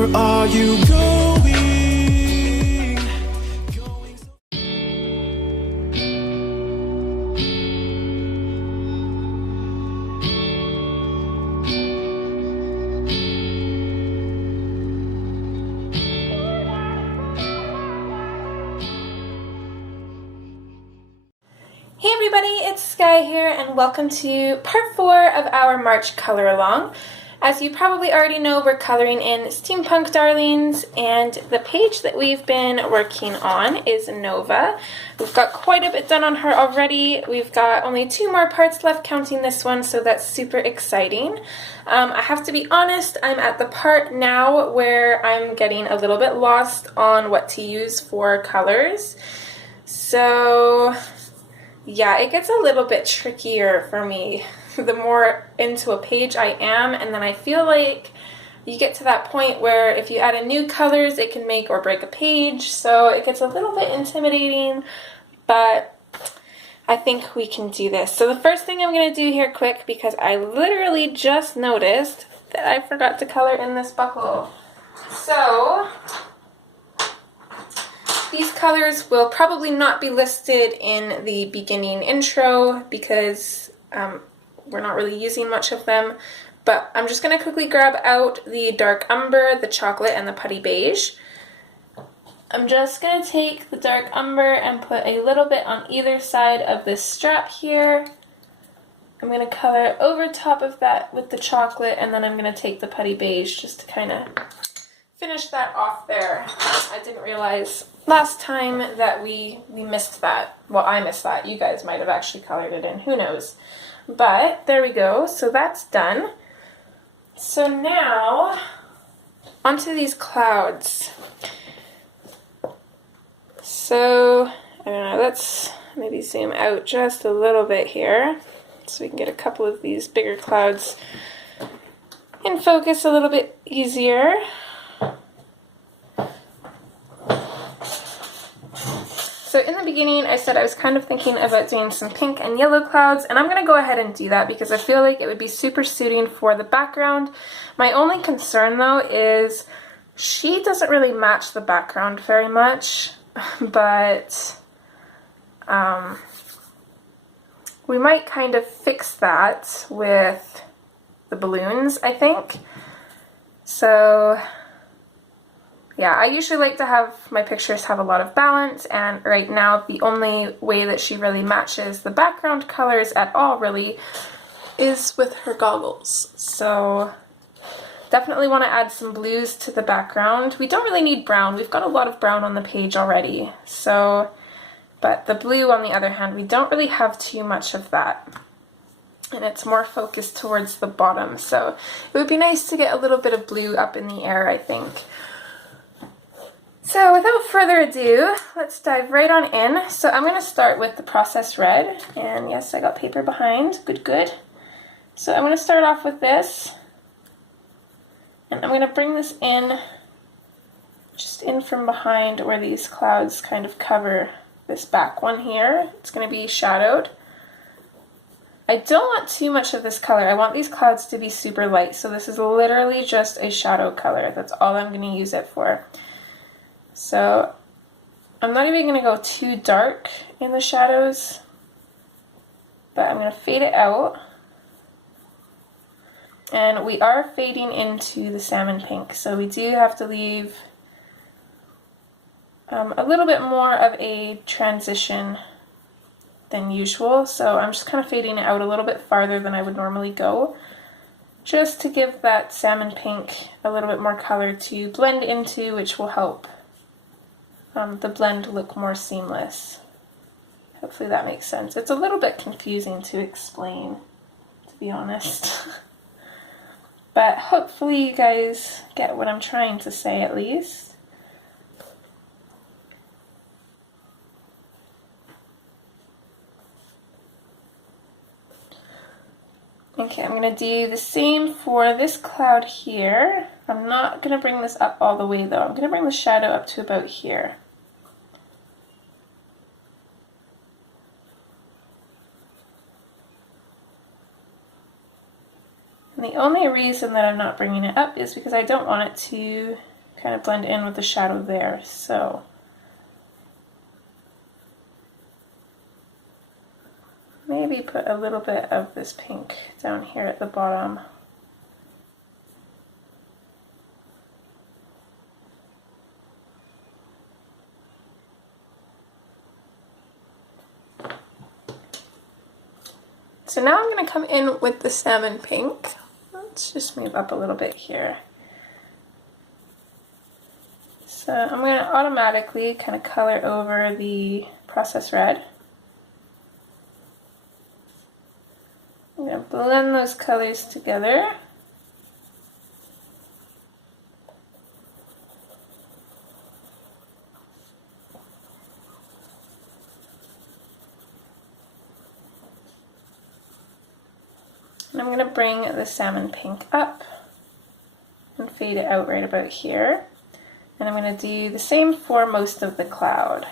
Where are you going? Hey everybody, it's Sky here and welcome to part 4 of our March color along. As you probably already know, we're coloring in Steampunk Darlings, and the page that we've been working on is Nova. We've got quite a bit done on her already. We've got only 2 more parts left counting this one, so that's super exciting. I have to be honest, I'm at the part now where I'm getting a little bit lost on what to use for colors. So yeah, it gets a little bit trickier for me the more into a page I am, and then I feel like you get to that point where if you add in new colors, it can make or break a page, so it gets a little bit intimidating, but I think we can do this. So the first thing I'm going to do here quick, because I literally just noticed that I forgot to color in this buckle. So these colors will probably not be listed in the beginning intro because we're not really using much of them, but I'm just going to quickly grab out the dark umber, the chocolate, and the putty beige. I'm just going to take the dark umber and put a little bit on either side of this strap here. I'm going to color over top of that with the chocolate, and then I'm going to take the putty beige just to kind of finish that off there. I didn't realize last time that we missed that. Well, I missed that. You guys might have actually colored it in. Who knows? But there we go. So that's done. So now onto these clouds. So I don't know. Let's maybe zoom out just a little bit here so we can get a couple of these bigger clouds in focus a little bit easier. So in the beginning, I said I was kind of thinking about doing some pink and yellow clouds, and I'm going to go ahead and do that because I feel like it would be super suiting for the background. My only concern, though, is she doesn't really match the background very much, but we might kind of fix that with the balloons, I think. So yeah, I usually like to have my pictures have a lot of balance, and right now the only way that she really matches the background colors at all really is with her goggles. So definitely want to add some blues to the background. We don't really need brown. We've got a lot of brown on the page already. So, but the blue on the other hand, we don't really have too much of that. And it's more focused towards the bottom. So it would be nice to get a little bit of blue up in the air, I think. So without further ado, let's dive right on in. So I'm going to start with the processed red, and yes, I got paper behind, good. So I'm going to start off with this, and I'm going to bring this in, just in from behind where these clouds kind of cover this back one here. It's going to be shadowed. I don't want too much of this color. I want these clouds to be super light, so this is literally just a shadow color. That's all I'm going to use it for. So I'm not even going to go too dark in the shadows, but I'm going to fade it out. And we are fading into the salmon pink, so we do have to leave a little bit more of a transition than usual. So I'm just kind of fading it out a little bit farther than I would normally go, just to give that salmon pink a little bit more color to blend into, which will help the blend look more seamless. Hopefully that makes sense. It's a little bit confusing to explain, to be honest. But hopefully you guys get what I'm trying to say at least. Okay, I'm going to do the same for this cloud here. I'm not going to bring this up all the way though. I'm going to bring the shadow up to about here. And the only reason that I'm not bringing it up is because I don't want it to kind of blend in with the shadow there. So maybe put a little bit of this pink down here at the bottom. So now I'm going to come in with the salmon pink. Let's just move up a little bit here. So I'm going to automatically kind of color over the process red. I'm going to blend those colors together. And I'm going to bring the salmon pink up and fade it out right about here. And I'm going to do the same for most of the cloud.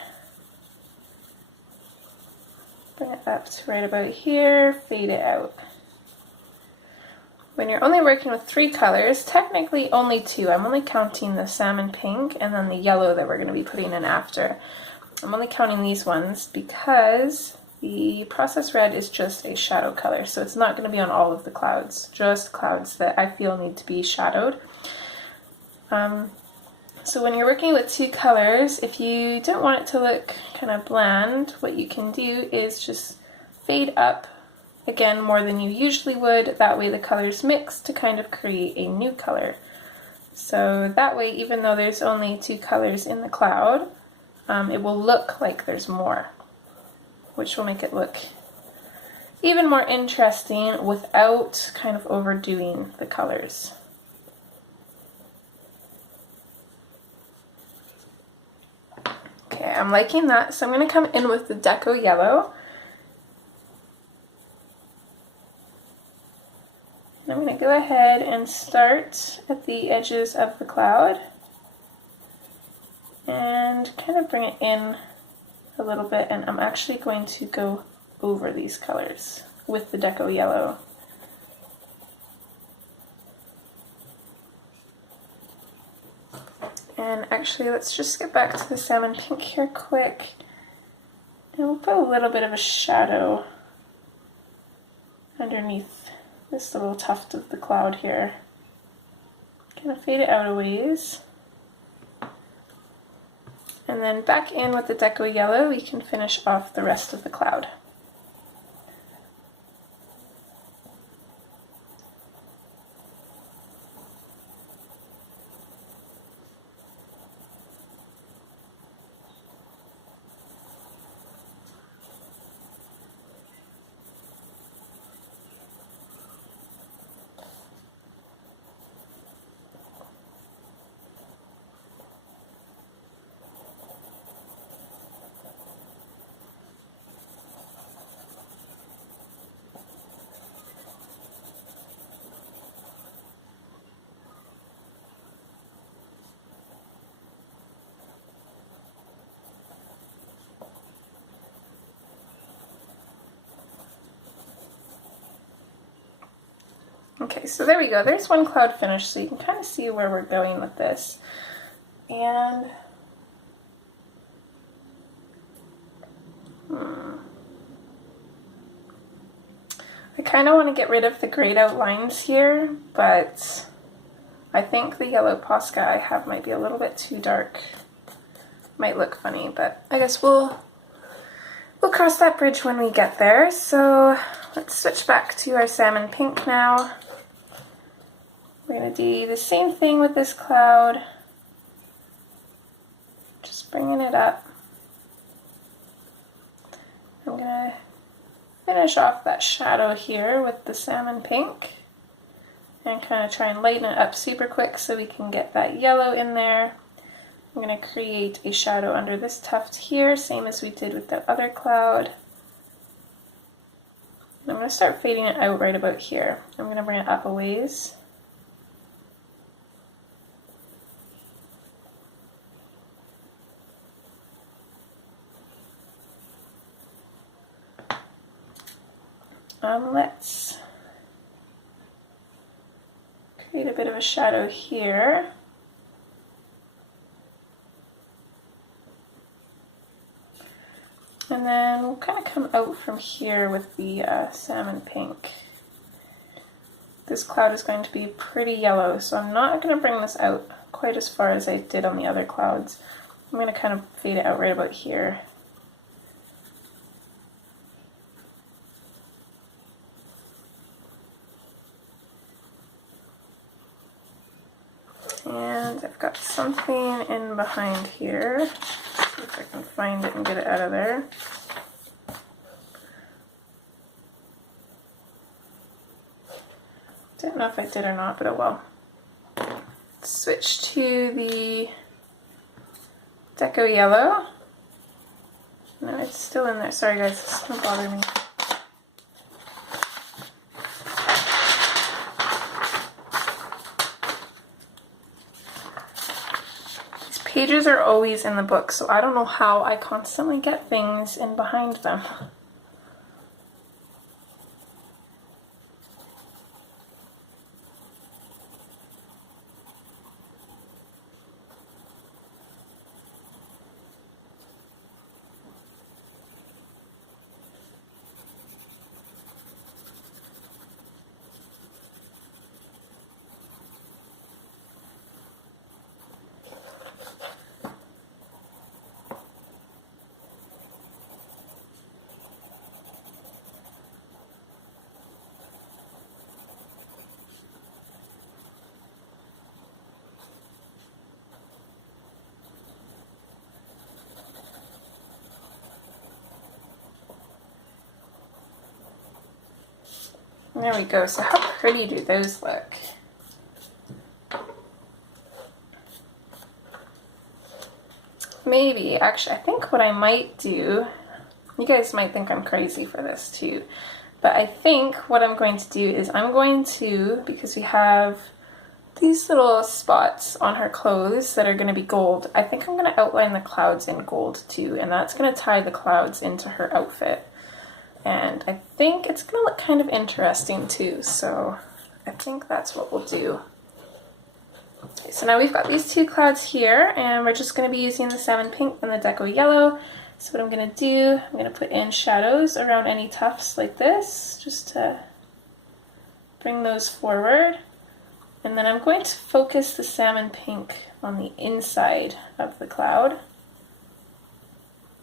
Bring it up to right about here, fade it out. When you're only working with 3 colors, technically only 2. I'm only counting the salmon pink and then the yellow that we're going to be putting in after. I'm only counting these ones because the process red is just a shadow color, so it's not going to be on all of the clouds, just clouds that I feel need to be shadowed. So when you're working with 2 colors, if you don't want it to look kind of bland, what you can do is just fade up again more than you usually would. That way the colors mix to kind of create a new color. So that way, even though there's only 2 colors in the cloud, it will look like there's more, which will make it look even more interesting without kind of overdoing the colors. Okay, I'm liking that, so I'm going to come in with the Deco Yellow. And I'm going to go ahead and start at the edges of the cloud and kind of bring it in a little bit, and I'm actually going to go over these colors with the Deco Yellow. And actually, let's just get back to the salmon pink here quick. And we'll put a little bit of a shadow underneath this little tuft of the cloud here. Kind of fade it out a ways. And then back in with the Deco Yellow, we can finish off the rest of the cloud. Okay, so there we go. There's one cloud finished, so you can kind of see where we're going with this. And I kind of want to get rid of the grayed out lines here, but I think the yellow Posca I have might be a little bit too dark. Might look funny, but I guess we'll cross that bridge when we get there. So let's switch back to our salmon pink now. We're going to do the same thing with this cloud. Just bringing it up. I'm going to finish off that shadow here with the salmon pink and kind of try and lighten it up super quick so we can get that yellow in there. I'm going to create a shadow under this tuft here, same as we did with the other cloud. And I'm going to start fading it out right about here. I'm going to bring it up a ways. Let's create a bit of a shadow here. then we'll kind of come out from here with the salmon pink. This cloud is going to be pretty yellow, so I'm not going to bring this out quite as far as I did on the other clouds. I'm going to kind of fade it out right about here. And I've got something in behind here. See if I can find it and get it out of there. Don't know if I did or not, but oh well. Switch to the Deco Yellow. No, it's still in there. Sorry guys, this is gonna bother me. These pages are always in the book, so I don't know how I constantly get things in behind them. There we go. So how pretty do those look? Maybe, actually, I think what I might do, you guys might think I'm crazy for this too, but I think what I'm going to do is I'm going to, because we have these little spots on her clothes that are going to be gold, I think I'm going to outline the clouds in gold too, and that's going to tie the clouds into her outfit. And I think it's going to look kind of interesting too, so I think that's what we'll do. Okay, so now we've got these two clouds here, and we're just going to be using the salmon pink and the Deco Yellow. So what I'm going to do, I'm going to put in shadows around any tufts like this, just to bring those forward. And then I'm going to focus the salmon pink on the inside of the cloud.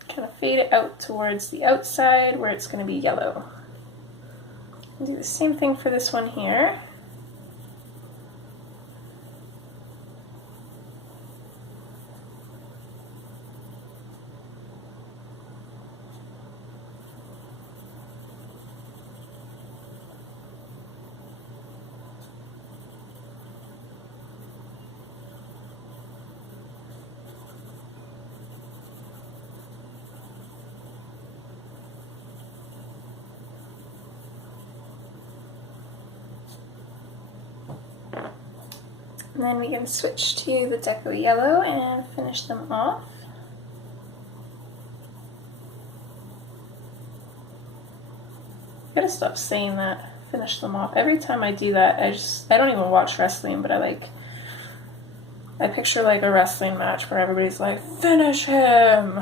Kind of fade it out towards the outside where it's going to be yellow. I'll do the same thing for this one here. And then we can switch to the Deco Yellow and finish them off. I gotta stop saying that, finish them off. Every time I do that, I don't even watch wrestling, but I picture like a wrestling match where everybody's like, finish him!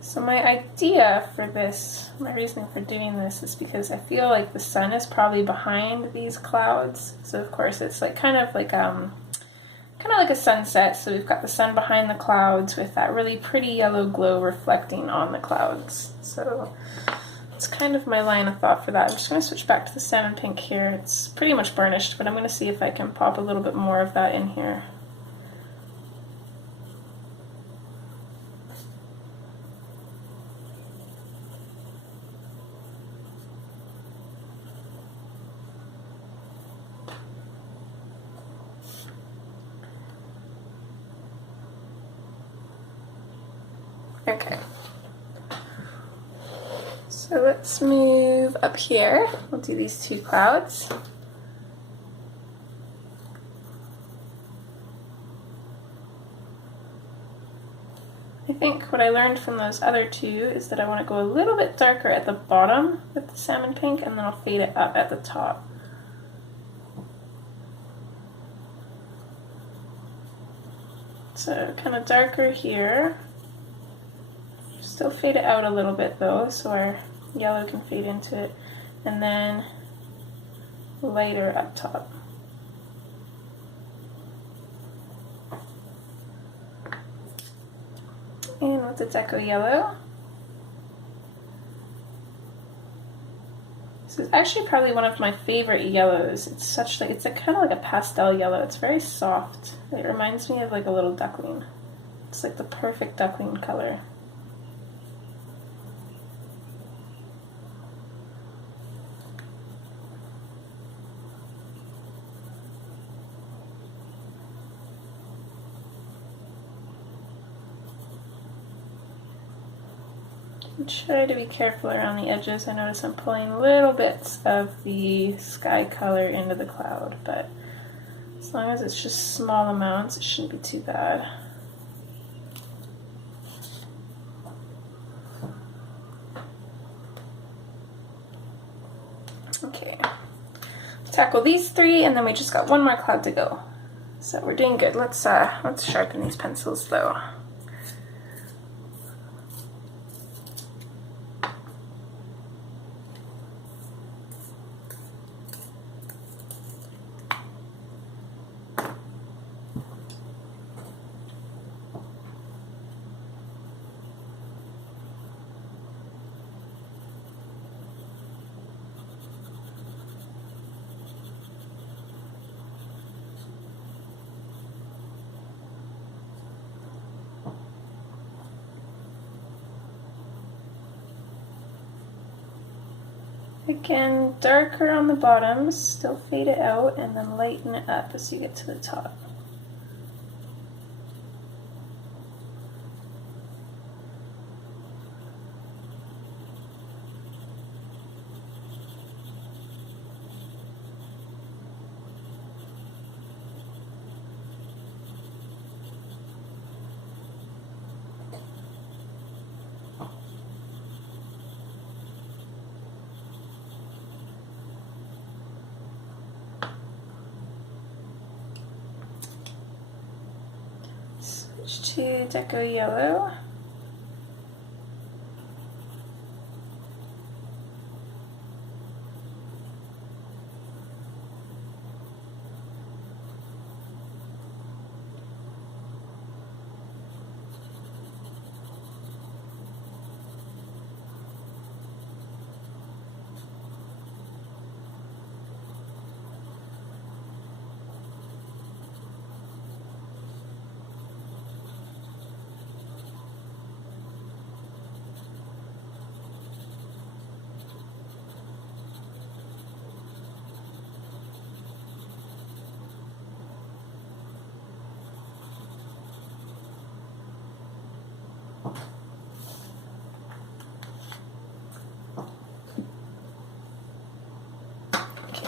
So my idea for this, my reasoning for doing this is because I feel like the sun is probably behind these clouds. So of course it's like kind of like a sunset. So we've got the sun behind the clouds with that really pretty yellow glow reflecting on the clouds. So it's kind of my line of thought for that. I'm just going to switch back to the salmon pink here. It's pretty much burnished, but I'm going to see if I can pop a little bit more of that in here. Okay, so let's move up here. We'll do these two clouds. I think what I learned from those other two is that I want to go a little bit darker at the bottom with the salmon pink, and then I'll fade it up at the top. So kind of darker here. Still fade it out a little bit though, so our yellow can fade into it, and then lighter up top. And with the deco yellow, this is actually probably one of my favorite yellows. It's such like, it's a kind of like a pastel yellow. It's very soft. It reminds me of like a little duckling. It's like the perfect duckling color. Try to be careful around the edges. I notice I'm pulling little bits of the sky color into the cloud, but as long as it's just small amounts, it shouldn't be too bad. Okay, tackle these three, and then we just got one more cloud to go. So we're doing good. Let's sharpen these pencils though. Again, darker on the bottoms, still fade it out, and then lighten it up as you get to the top. Switch to deco yellow.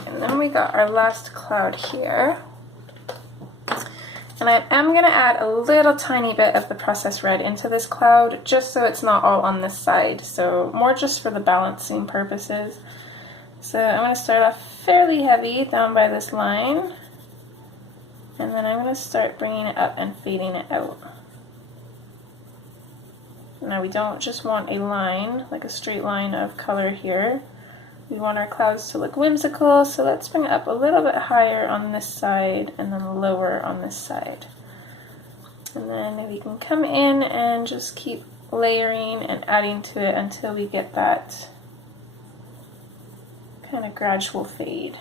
And then we got our last cloud here. And I am going to add a little tiny bit of the processed red into this cloud, just so it's not all on this side. So more just for the balancing purposes. So I'm going to start off fairly heavy down by this line. And then I'm going to start bringing it up and fading it out. Now we don't just want a line, like a straight line of color here. We want our clouds to look whimsical, so let's bring it up a little bit higher on this side and then lower on this side. And then we can come in and just keep layering and adding to it until we get that kind of gradual fade.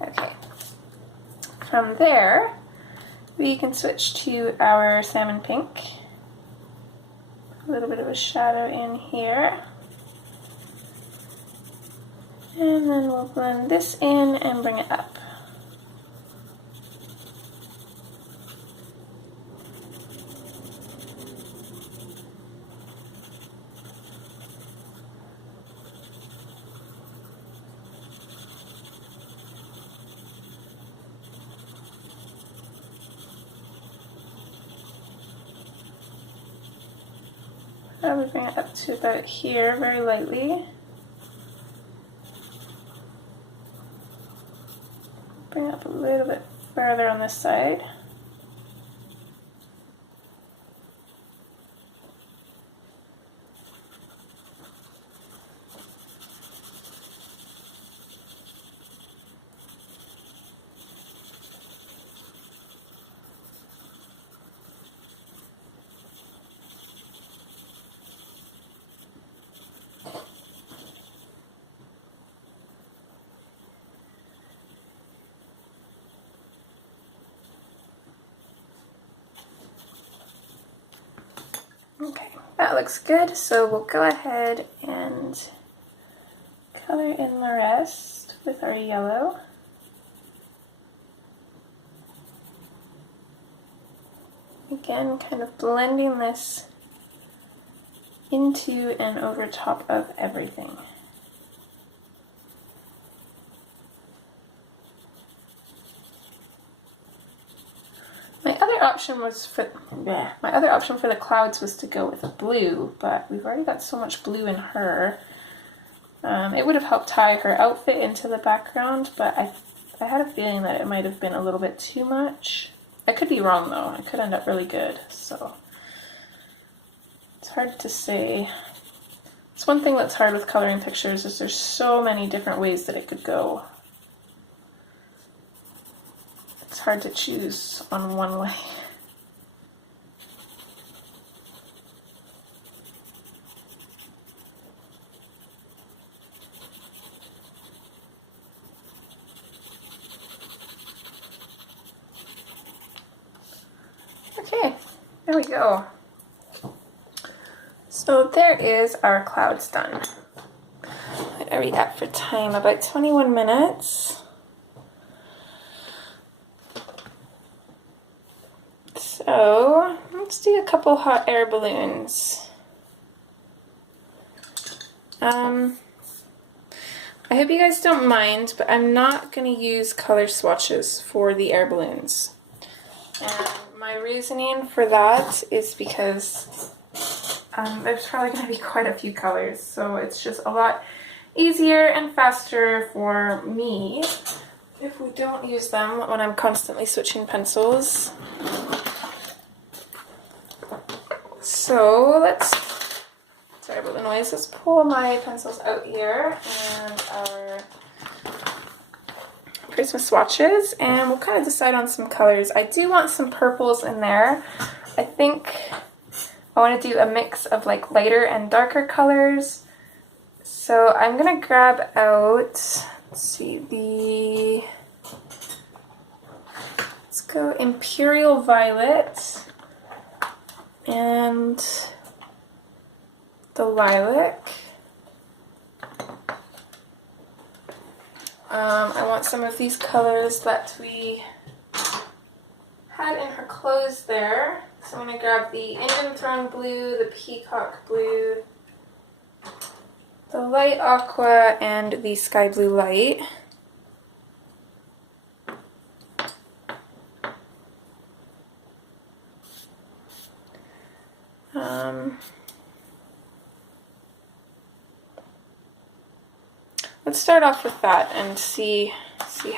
Okay. From there, we can switch to our salmon pink. A little bit of a shadow in here. And then we'll blend this in and bring it up. Probably bring it up to about here very lightly. Bring it up a little bit further on this side. Okay, that looks good, so we'll go ahead and color in the rest with our yellow. Again, kind of blending this into and over top of everything. My other option for the clouds was to go with blue, but we've already got so much blue in her. It would have helped tie her outfit into the background, but I had a feeling that it might have been a little bit too much. I could be wrong though, it could end up really good, so it's hard to say. It's one thing that's hard with coloring pictures is there's so many different ways that it could go. It's hard to choose on one way. Okay, there we go. So there is our clouds done. What are we at for time? About 21 minutes. So let's do a couple hot air balloons. I hope you guys don't mind, but I'm not going to use color swatches for the air balloons. And my reasoning for that is because there's probably going to be quite a few colors, so it's just a lot easier and faster for me if we don't use them when I'm constantly switching pencils. So sorry about the noise, let's pull my pencils out here and our Prisma swatches, and we'll kind of decide on some colors. I do want some purples in there. I think I want to do a mix of like lighter and darker colors. So I'm going to grab out, let's see, let's go Imperial Violet and the Lilac. I want some of these colors that we had in her clothes there. So I'm going to grab the Indian Throne Blue, the Peacock Blue, the Light Aqua, and the Sky Blue Light. Let's start off with that and see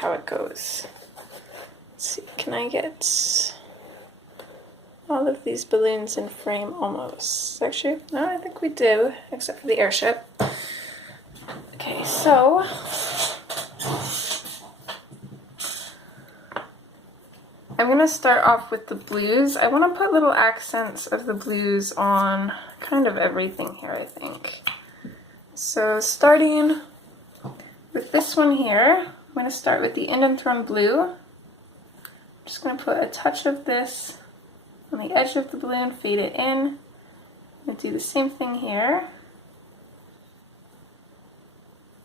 how it goes. Let's see, can I get all of these balloons in frame almost? Actually, no, I think we do, except for the airship. Okay, so I'm going to start off with the blues. I want to put little accents of the blues on kind of everything here, I think. So starting with this one here, I'm going to start with the Indian Throne Blue. I'm just going to put a touch of this on the edge of the balloon, fade it in. I'm going to do the same thing here,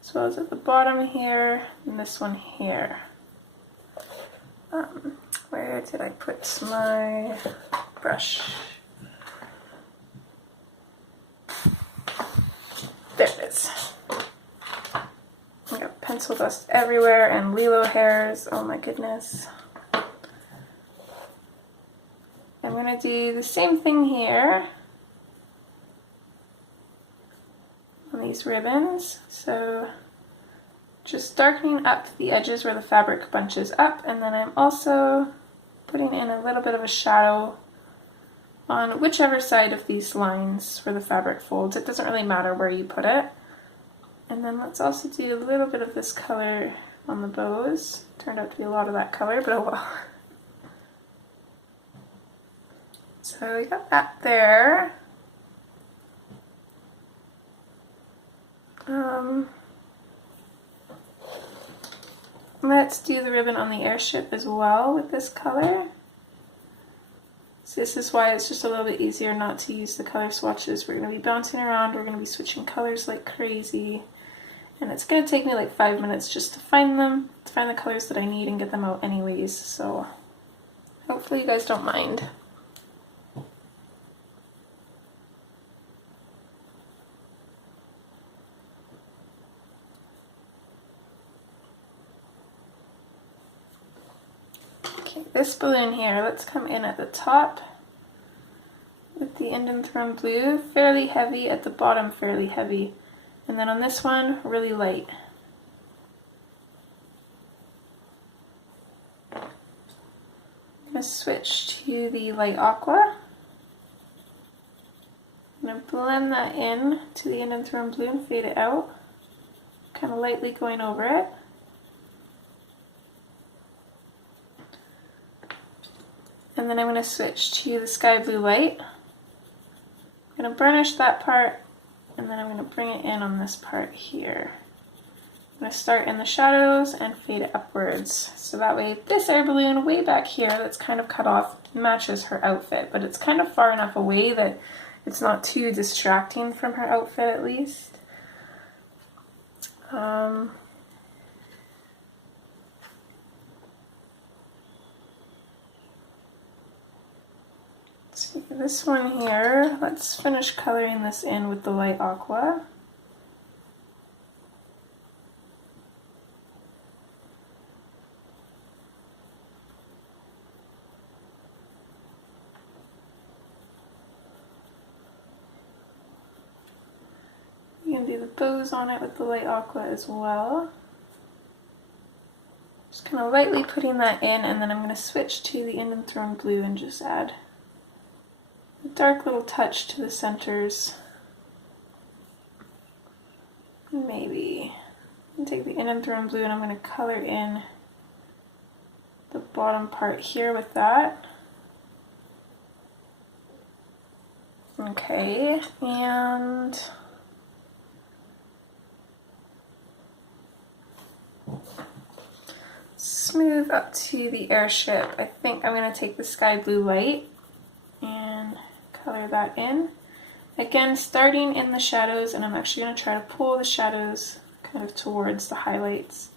as well as at the bottom here, and this one here. Where did I put my brush? There it is. I got pencil dust everywhere and Lilo hairs. Oh my goodness. I'm going to do the same thing here. these ribbons. So just darkening up the edges where the fabric bunches up, and then I'm also putting in a little bit of a shadow on whichever side of these lines where the fabric folds. It doesn't really matter where you put it. And then let's also do a little bit of this color on the bows. Turned out to be a lot of that color, but oh well. So we got that there. Let's do the ribbon on the airship as well with this color. So this is why it's just a little bit easier not to use the color swatches. We're going to be bouncing around, we're going to be switching colors like crazy, and it's going to take me like 5 minutes just to find them, to find the colors that I need and get them out anyways, so hopefully you guys don't mind. This balloon here, let's come in at the top with the Indian Throne Blue, fairly heavy, at the bottom fairly heavy, and then on this one, really light. I'm going to switch to the light aqua. I'm going to blend that in to the Indian Throne Blue and fade it out, kind of lightly going over it. And then I'm going to switch to the sky blue light. I'm going to burnish that part, and then I'm going to bring it in on this part here. I'm going to start in the shadows and fade it upwards. So that way this air balloon way back here that's kind of cut off matches her outfit, but it's kind of far enough away that it's not too distracting from her outfit at least. See this one here, let's finish coloring this in with the light aqua. You can do the bows on it with the light aqua as well. Just kind of lightly putting that in, and then I'm going to switch to the Indian Throne Blue and just add a dark little touch to the centers. Maybe take the Indian Throne Blue and I'm going to color in the bottom part here with that. Okay, and smooth up to the airship. I think I'm going to take the sky blue light and color that in. Again, starting in the shadows, and I'm actually going to try to pull the shadows kind of towards the highlights.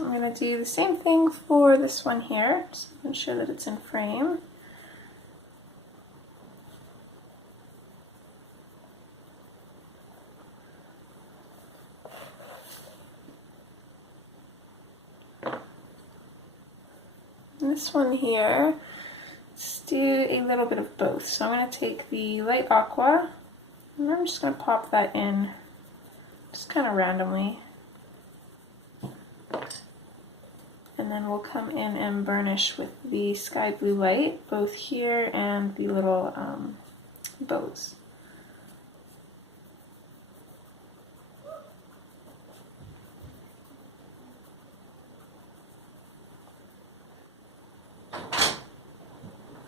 I'm going to do the same thing for this one here, just making sure that it's in frame. And this one here, let's do a little bit of both. So I'm going to take the light aqua, and I'm just going to pop that in just kind of randomly. And then we'll come in and burnish with the sky blue light, both here and the little bows.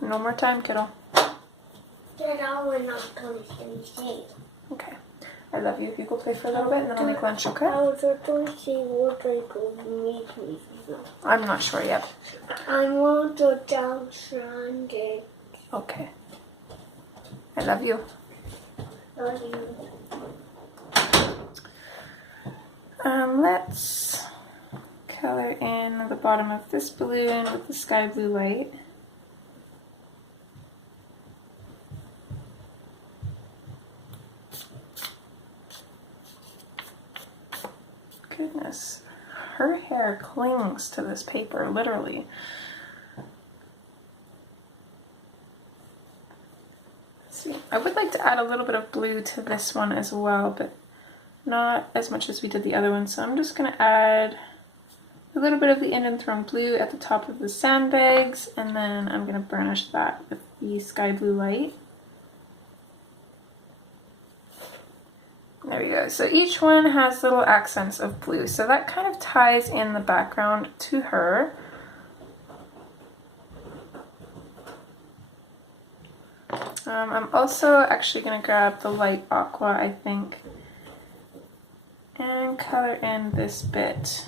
No more time, kiddo. Dad, we're not going to say. Okay. I love you. You go play for a little bit and then I'll make lunch, okay? I was going to say what I could make me. I'm not sure yet. I want to dance around it. Okay. I love you. Love you. Let's color in the bottom of this balloon with the sky blue light. goodness. Her hair clings to this paper, literally. Let's see. I would like to add a little bit of blue to this one as well, but not as much as we did the other one. So I'm just going to add a little bit of the Indian Throne blue at the top of the sandbags, and then I'm going to burnish that with the sky blue light. There we go. So each one has little accents of blue, so that kind of ties in the background to her. I'm also actually going to grab the light aqua, I think, and color in this bit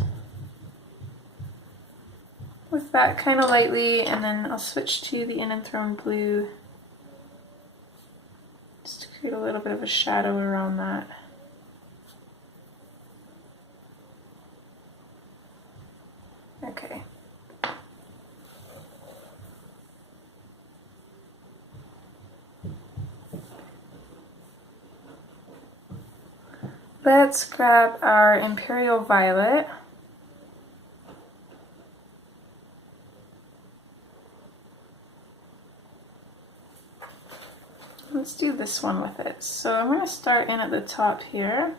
with that kind of lightly, and then I'll switch to the Indian Throne blue just to create a little bit of a shadow around that. Okay. Let's grab our Imperial Violet. Let's do this one with it. So I'm going to start in at the top here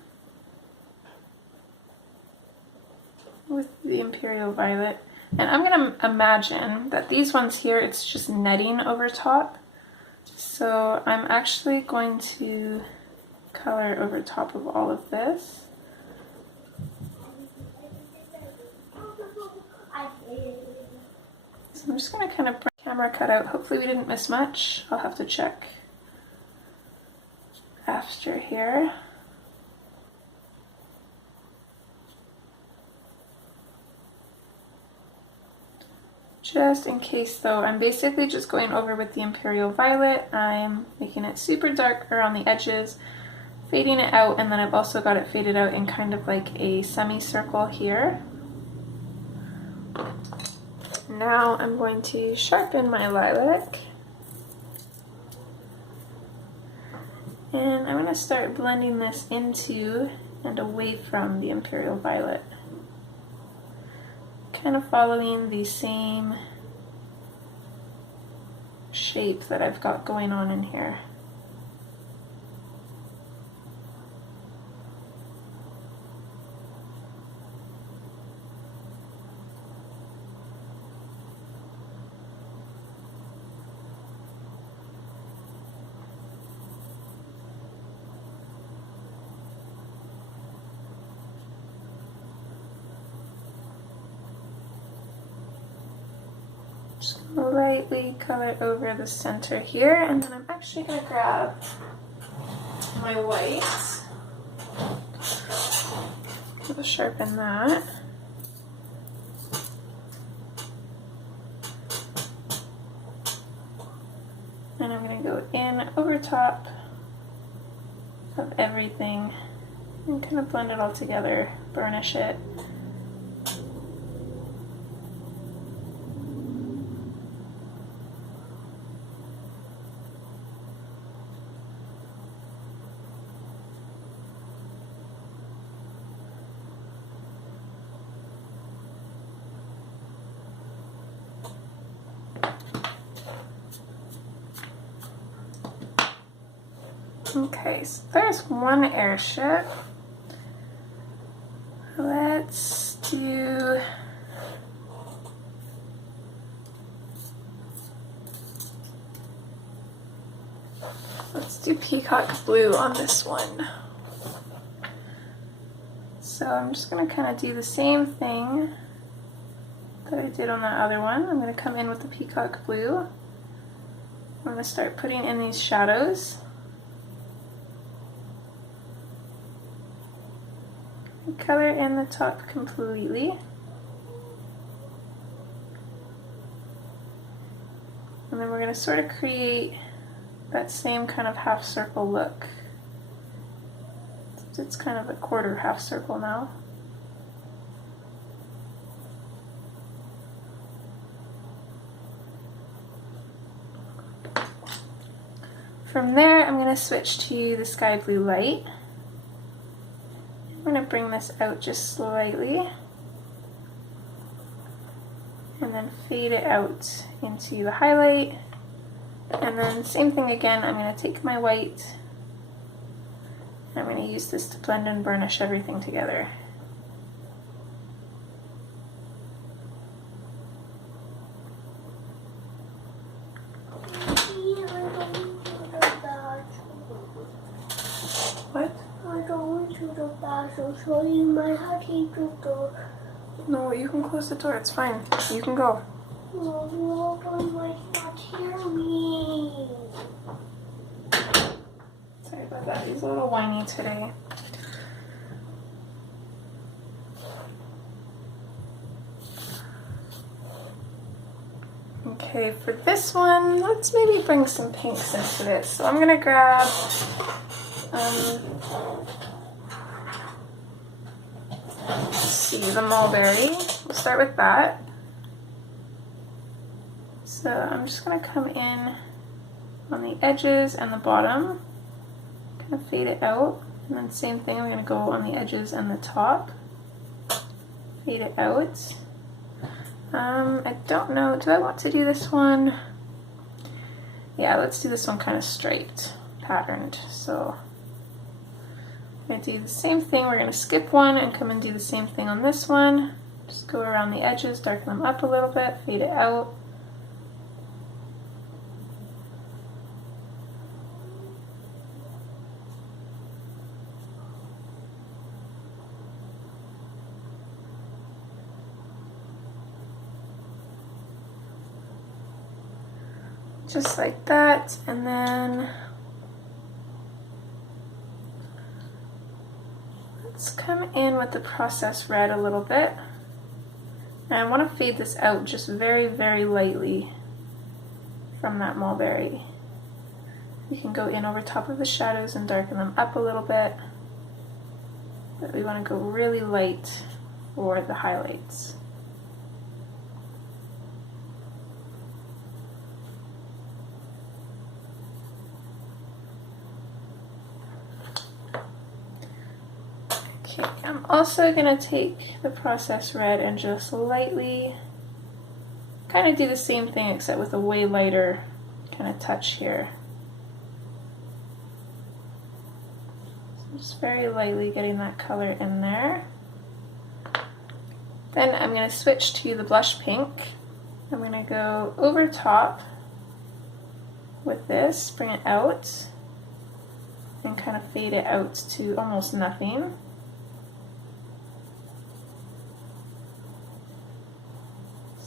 with the Imperial Violet. And I'm going to imagine that these ones here, it's just netting over top. So I'm actually going to color over top of all of this. So I'm just going to kind of bring the camera cut out. Hopefully we didn't miss much. I'll have to check after here. Just in case though, I'm basically just going over with the Imperial Violet. I'm making it super dark around the edges, fading it out, and then I've also got it faded out in kind of like a semicircle here. Now I'm going to sharpen my lilac. And I'm going to start blending this into and away from the Imperial Violet. Kind of following the same shape that I've got going on in here. Lightly color over the center here, and then I'm actually going to grab my white. I'll sharpen that. And I'm going to go in over top of everything and kind of blend it all together, burnish it. Okay, so there's one airship. Let's do peacock blue on this one. So I'm just going to kind of do the same thing that I did on that other one. I'm going to come in with the peacock blue. I'm going to start putting in these shadows. Color in the top completely. And then we're going to sort of create that same kind of half circle look. It's kind of a quarter half circle now. From there, I'm going to switch to the sky blue light. I'm going to bring this out just slightly and then fade it out into the highlight. And then same thing again, I'm going to take my white and I'm going to use this to blend and burnish everything together. What? I don't want to the bathroom, so you might have to take the door. No, you can close the door, it's fine. You can go. No, you might not hear me. Sorry about that, he's a little whiny today. Okay, for this one, let's maybe bring some pinks into this. So I'm gonna grab let's see, the mulberry. We'll start with that. So I'm just gonna come in on the edges and the bottom, kind of fade it out, and then same thing, I'm gonna go on the edges and the top, fade it out. I don't know, do I want to do this one? Yeah, let's do this one kind of striped, patterned. So I'm going to do the same thing, we're going to skip one and come and do the same thing on this one. Just go around the edges, darken them up a little bit, fade it out. Just like that, and then let's come in with the processed red a little bit. And I want to fade this out just very, very lightly from that mulberry. You can go in over top of the shadows and darken them up a little bit, but we want to go really light for the highlights. Okay, I'm also going to take the processed red and just lightly kind of do the same thing except with a way lighter kind of touch here. So just very lightly getting that color in there. Then I'm going to switch to the blush pink. I'm going to go over top with this, bring it out, and kind of fade it out to almost nothing.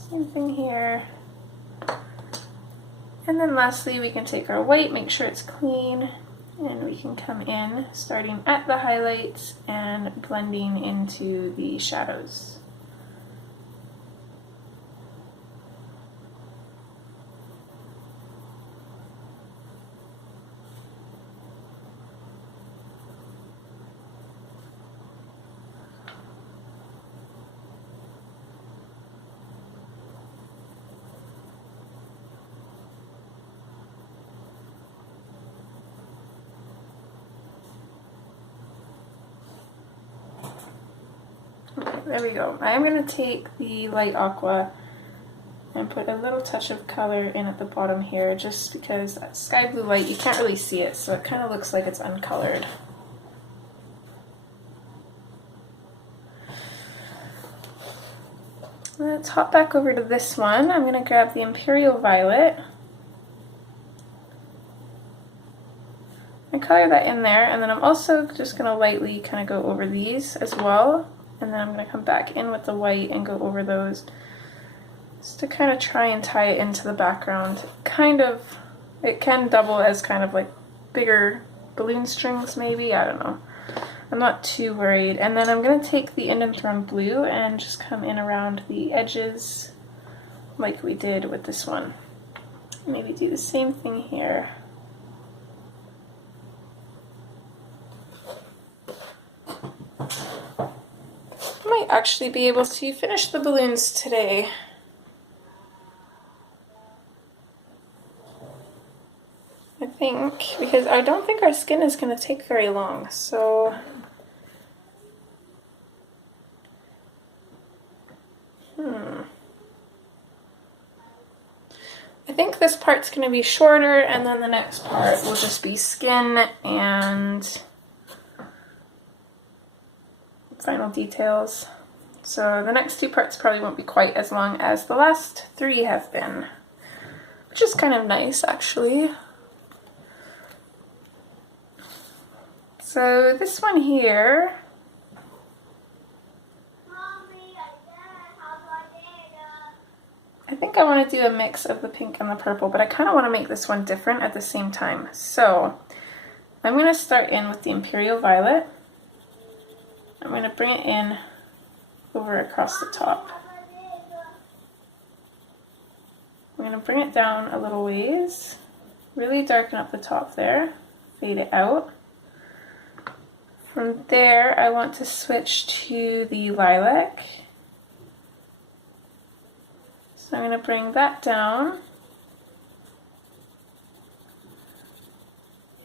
Same thing here. And then lastly, we can take our white, make sure it's clean, and we can come in starting at the highlights and blending into the shadows. There we go. I'm going to take the light aqua and put a little touch of color in at the bottom here, just because that sky blue light, you can't really see it, so it kind of looks like it's uncolored. Let's hop back over to this one. I'm going to grab the Imperial Violet and color that in there, and then I'm also just going to lightly kind of go over these as well. And then I'm going to come back in with the white and go over those just to kind of try and tie it into the background. It can double as kind of like bigger balloon strings maybe, I don't know. I'm not too worried. And then I'm going to take the Indian Throne Blue and just come in around the edges like we did with this one. Maybe do the same thing here. Might actually be able to finish the balloons today. I think, because I don't think our skin is going to take very long, so think this part's going to be shorter, and then the next part will just be skin and final details. So the next two parts probably won't be quite as long as the last three have been, which is kind of nice actually. So this one here, I think I want to do a mix of the pink and the purple, but I kind of want to make this one different at the same time. So I'm going to start in with the Imperial Violet. I'm going to bring it in over across the top. I'm going to bring it down a little ways, really darken up the top there, fade it out. From there I want to switch to the lilac. So I'm going to bring that down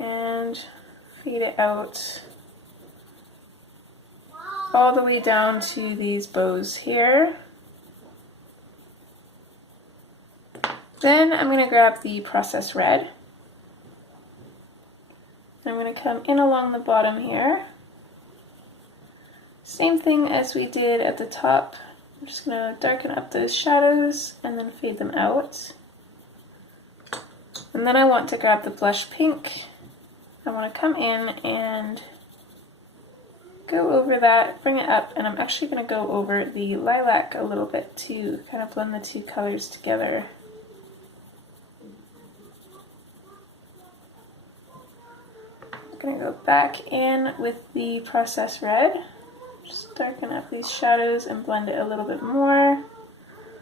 and fade it out all the way down to these bows here. Then I'm going to grab the Process Red. I'm going to come in along the bottom here. Same thing as we did at the top. I'm just going to darken up those shadows and then fade them out. And then I want to grab the blush pink. I want to come in and go over that, bring it up, and I'm actually going to go over the lilac a little bit to kind of blend the two colors together. I'm going to go back in with the Process Red. Just darken up these shadows and blend it a little bit more.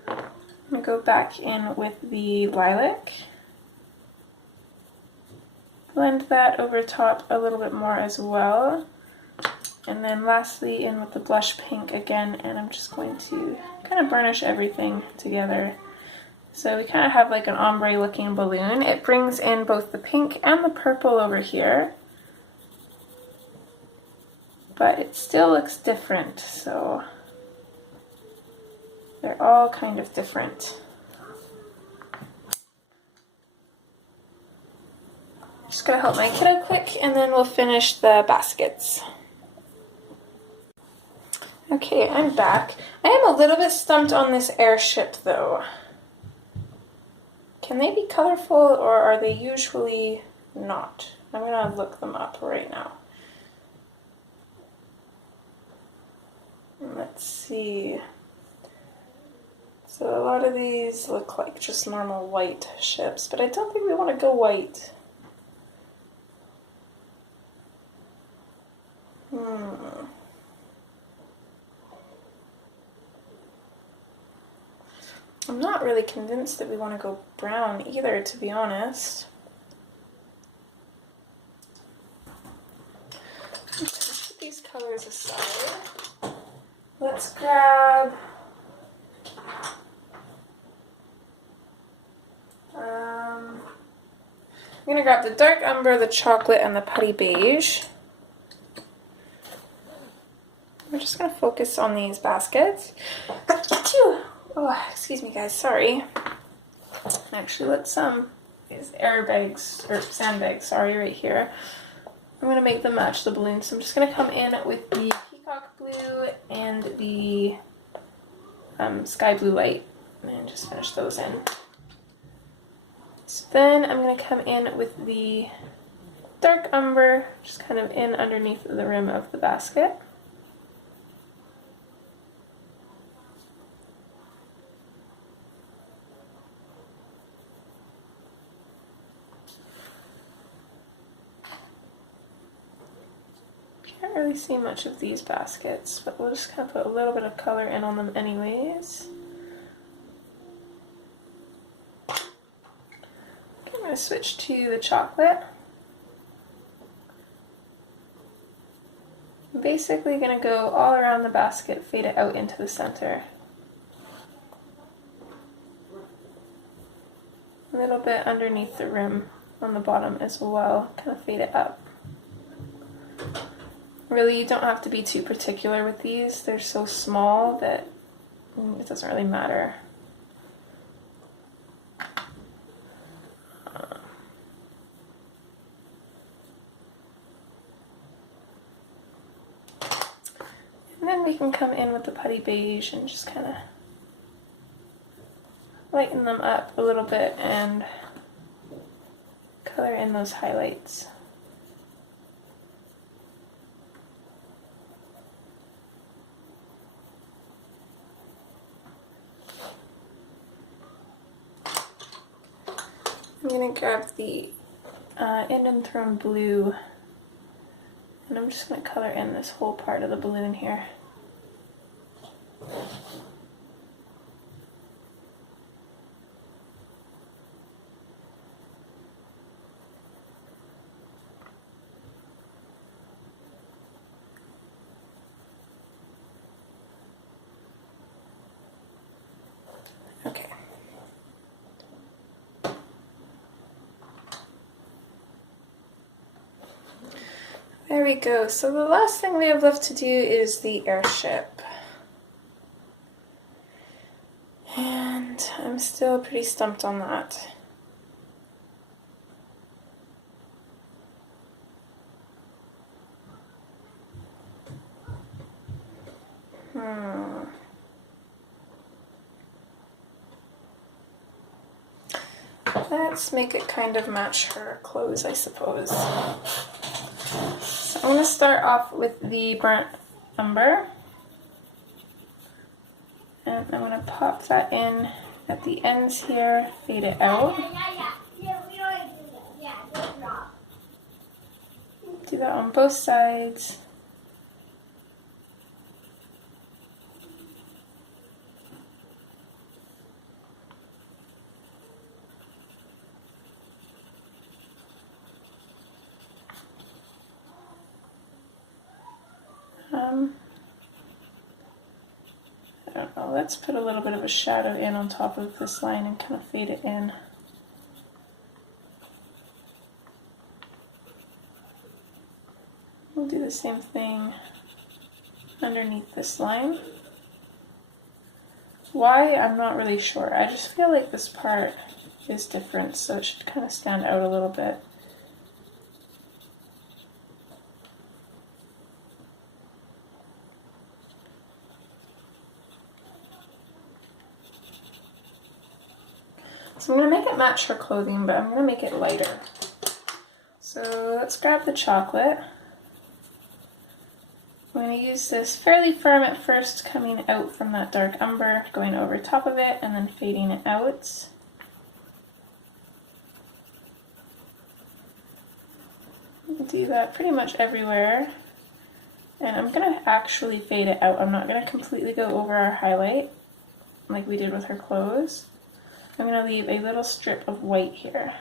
I'm going to go back in with the lilac. Blend that over top a little bit more as well. And then lastly in with the blush pink again, and I'm just going to kind of burnish everything together. So we kind of have like an ombre looking balloon. It brings in both the pink and the purple over here, but it still looks different, so they're all kind of different. Just gonna help my kiddo quick and then we'll finish the baskets. Okay, I'm back. I am a little bit stumped on this airship though. Can they be colorful or are they usually not? I'm gonna look them up right now. Let's see. So a lot of these look like just normal white ships, but I don't think we want to go white. I'm not really convinced that we want to go brown either, to be honest. Let's put these colors aside. Let's grab I'm going to grab the dark umber, the chocolate, and the putty beige. We're just going to focus on these baskets. Oh, excuse me guys, sorry. Actually, let's these airbags, or sandbags, sorry, right here. I'm going to make them match the balloon, so I'm just going to come in with the peacock blue and the sky blue light, and just finish those in. So then I'm going to come in with the dark umber, just kind of in underneath the rim of the basket. Can't really see much of these baskets, but we'll just kind of put a little bit of color in on them anyways. Okay, I'm going to switch to the chocolate. I'm basically going to go all around the basket, fade it out into the center. A little bit underneath the rim on the bottom as well, kind of fade it up. Really, you don't have to be too particular with these. They're so small that it doesn't really matter. then we can come in with the putty beige and just kind of lighten them up a little bit and color in those highlights. I'm going to grab the Indian Throne blue, and I'm just going to color in this whole part of the balloon here. Okay. There we go. So the last thing we have left to do is the airship. And I'm still pretty stumped on that. Let's make it kind of match her clothes, I suppose. So I'm going to start off with the burnt umber. And I'm going to pop that in at the ends here, fade it out. Do that on both sides. I don't know, let's put a little bit of a shadow in on top of this line and kind of fade it in. We'll do the same thing underneath this line. Why? I'm not really sure. I just feel like this part is different, so it should kind of stand out a little bit. So I'm going to make it match her clothing, but I'm going to make it lighter. So let's grab the chocolate. I'm going to use this fairly firm at first, coming out from that dark umber, going over top of it, and then fading it out. Do that pretty much everywhere. And I'm going to actually fade it out. I'm not going to completely go over our highlight like we did with her clothes. I'm going to leave a little strip of white here.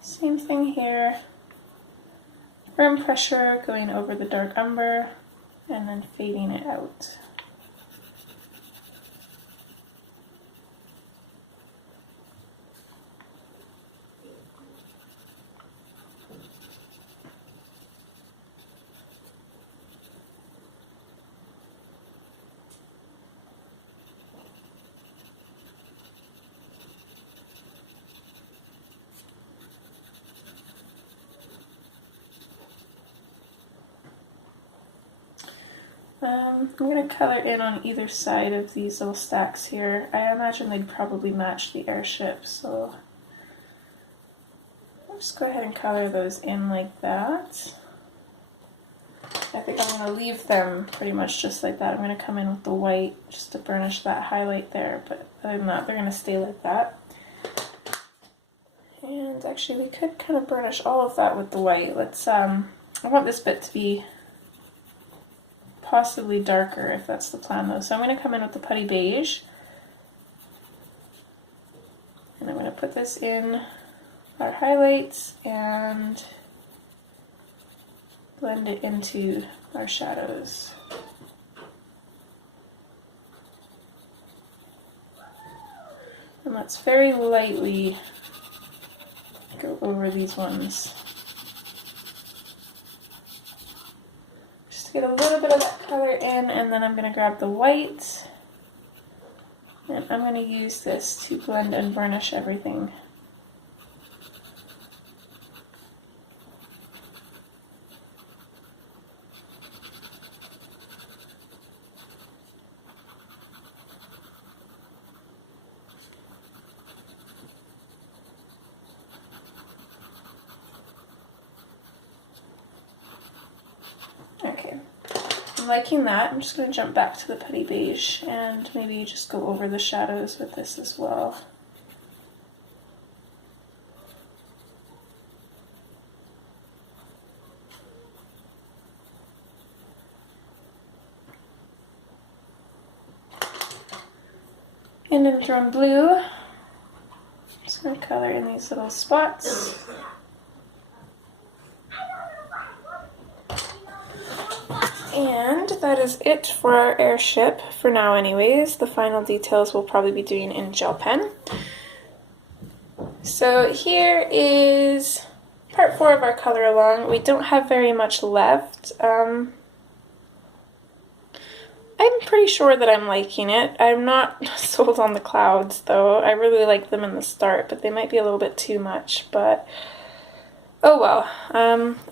Same thing here. Firm pressure going over the dark umber and then fading it out. I'm going to color in on either side of these little stacks here. I imagine they'd probably match the airship, so I'll just go ahead and color those in like that. I think I'm going to leave them pretty much just like that. I'm going to come in with the white just to burnish that highlight there, but other than that, they're going to stay like that. And actually, we could kind of burnish all of that with the white. Let's, I want this bit to be possibly darker if that's the plan though. So I'm going to come in with the putty beige. And I'm going to put this in our highlights and blend it into our shadows. And let's very lightly go over these ones. Get a little bit of that color in, and then I'm going to grab the white and I'm going to use this to blend and burnish everything. I'm liking that. I'm just going to jump back to the Petty Beige and maybe just go over the shadows with this as well. And in Drum Blue, I'm just going to color in these little spots. And that is it for our airship, for now anyways. The final details we'll probably be doing in gel pen. So here is part 4 of our color along. We don't have very much left. I'm pretty sure that I'm liking it. I'm not sold on the clouds though. I really like them in the start, but they might be a little bit too much, but oh well.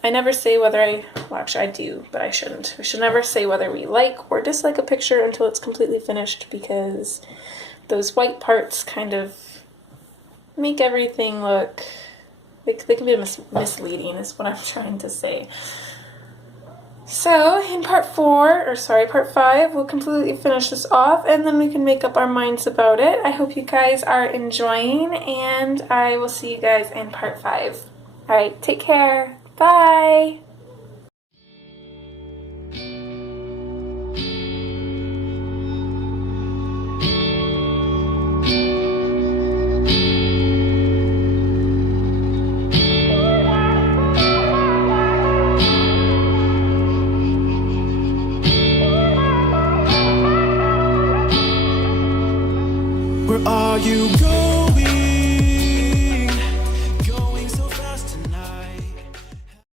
I never say whether well actually I do, but I shouldn't. We should never say whether we like or dislike a picture until it's completely finished, because those white parts kind of make everything look, they can be misleading is what I'm trying to say. So in part 5, we'll completely finish this off and then we can make up our minds about it. I hope you guys are enjoying, and I will see you guys in part 5. Alright, take care. Bye! Where are you going?